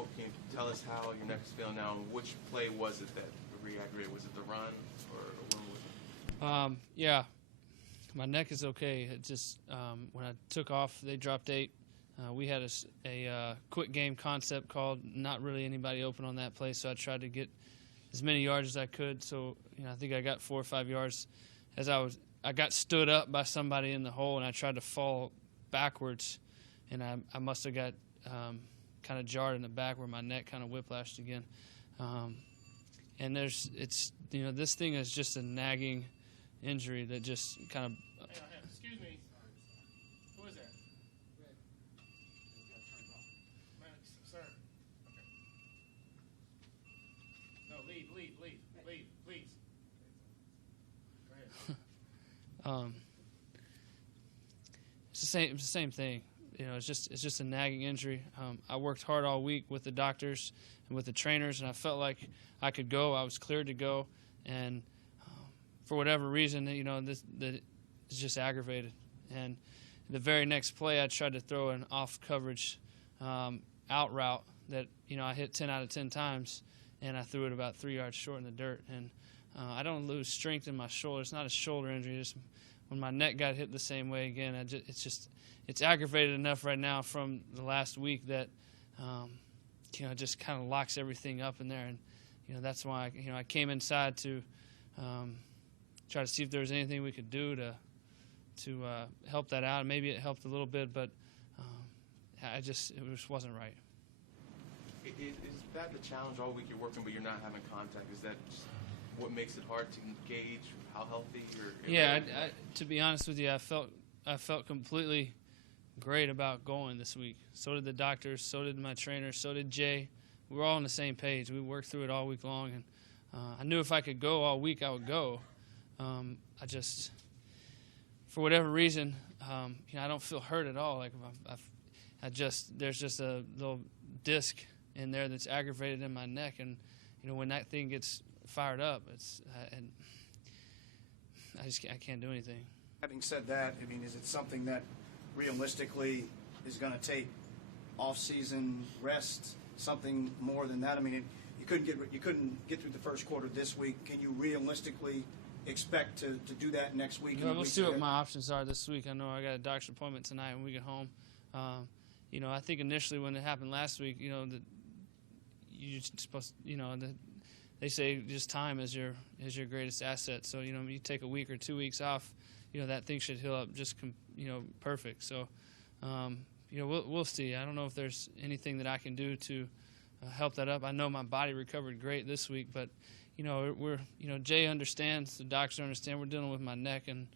Colt, can you tell us how your neck is feeling now? Which play was it that re-aggravated? Was it the run, or when was it? Yeah, my neck is okay. It just when I took off, they dropped 8. We had a quick game concept called. Not really anybody open on that play, so I tried to get as many yards as I could. So I think I got 4 or 5 yards. As I got stood up by somebody in the hole, and I tried to fall backwards, and I must have got kind of jarred in the back where my neck kind of whiplashed again. And this thing is just a nagging injury that just kind of. Excuse me. Who is that? Sir. Okay. No, leave, please. Go ahead. It's the same thing. It's just a nagging injury. I worked hard all week with the doctors and with the trainers, and I felt like I could go. I was cleared to go, and for whatever reason, it's just aggravated. And the very next play, I tried to throw an off coverage out route that I hit 10 out of 10 times, and I threw it about 3 yards short in the dirt. And I don't lose strength in my shoulder. It's not a shoulder injury. Just when my neck got hit the same way again, it's aggravated enough right now from the last week that it just kind of locks everything up in there. And that's why I came inside to try to see if there was anything we could do to help that out. Maybe it helped a little bit, but it just wasn't right. Is that the challenge all week? You're working, but you're not having contact. Is that just what makes it hard to gauge how healthy you're? Yeah, to be honest with you, I felt completely great about going this week. So did the doctors, so did my trainer, so did Jay. We were all on the same page. We worked through it all week long, and I knew if I could go all week, I would go. I just, for whatever reason, I don't feel hurt at all. Like there's just a little disc in there that's aggravated in my neck, and when that thing gets fired up, and I can't do anything. Having said that, is it something that realistically is going to take off-season rest, something more than that? You couldn't get through the first quarter this week. Can you realistically expect to do that next week? We'll see what my options are this week. I know I got a doctor's appointment tonight when we get home. I think initially when it happened last week, that you're supposed, they say just time is your greatest asset. So you take a week or 2 weeks off, that thing should heal up just perfect. So we'll see. I don't know if there's anything that I can do to help that up. I know my body recovered great this week, but Jay understands, the doctors understand. We're dealing with my neck, and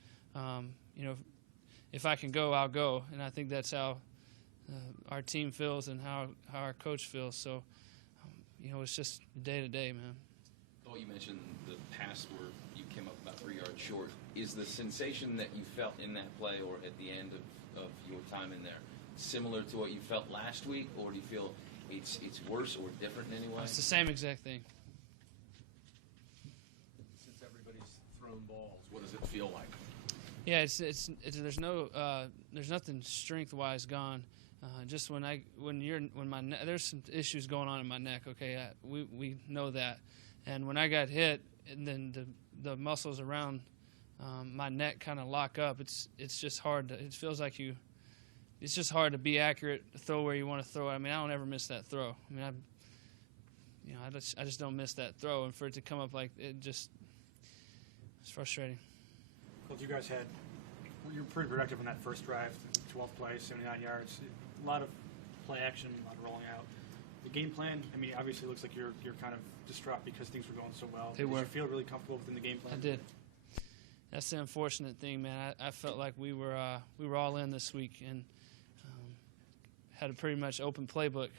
if I can go, I'll go. And I think that's how our team feels and how our coach feels. So it's just day to day, man. Well, you mentioned the pass where you came up about 3 yards short. Is the sensation that you felt in that play or at the end of your time in there similar to what you felt last week, or do you feel it's worse or different in any way? It's the same exact thing. Since everybody's thrown balls, what does it feel like? Yeah, there's nothing strength-wise gone. Just there's some issues going on in my neck. Okay, we know that, and when I got hit, and then the muscles around my neck kind of lock up. It's just hard to. It feels like it's just hard to be accurate, throw where you want to throw it. I don't ever miss that throw. I just don't miss that throw, and for it to come up like it's frustrating. Well, you guys you were pretty productive in that first drive, 12th play, 79 yards, a lot of play action, a lot of rolling out. The game plan, obviously it looks like you're kind of distraught because things were going so well. Did you feel really comfortable within the game plan? I did. That's the unfortunate thing, man. I felt like we were all in this week and had a pretty much open playbook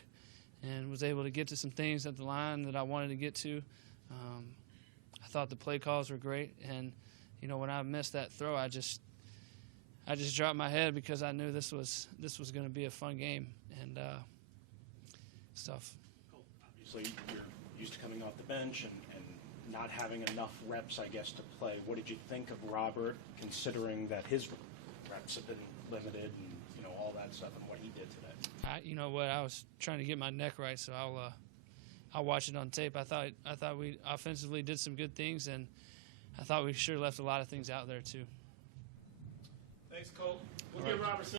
and was able to get to some things at the line that I wanted to get to. I thought the play calls were great, and when I missed that throw, I just dropped my head because I knew this was going to be a fun game and stuff. Colt, obviously you're used to coming off the bench and not having enough reps, I guess, to play. What did you think of Robert, considering that his reps have been limited and all that stuff and what he did today. You know what? I was trying to get my neck right, so I'll watch it on tape. I thought we offensively did some good things, and I thought we sure left a lot of things out there too. Thanks, Colt. We'll get Robert.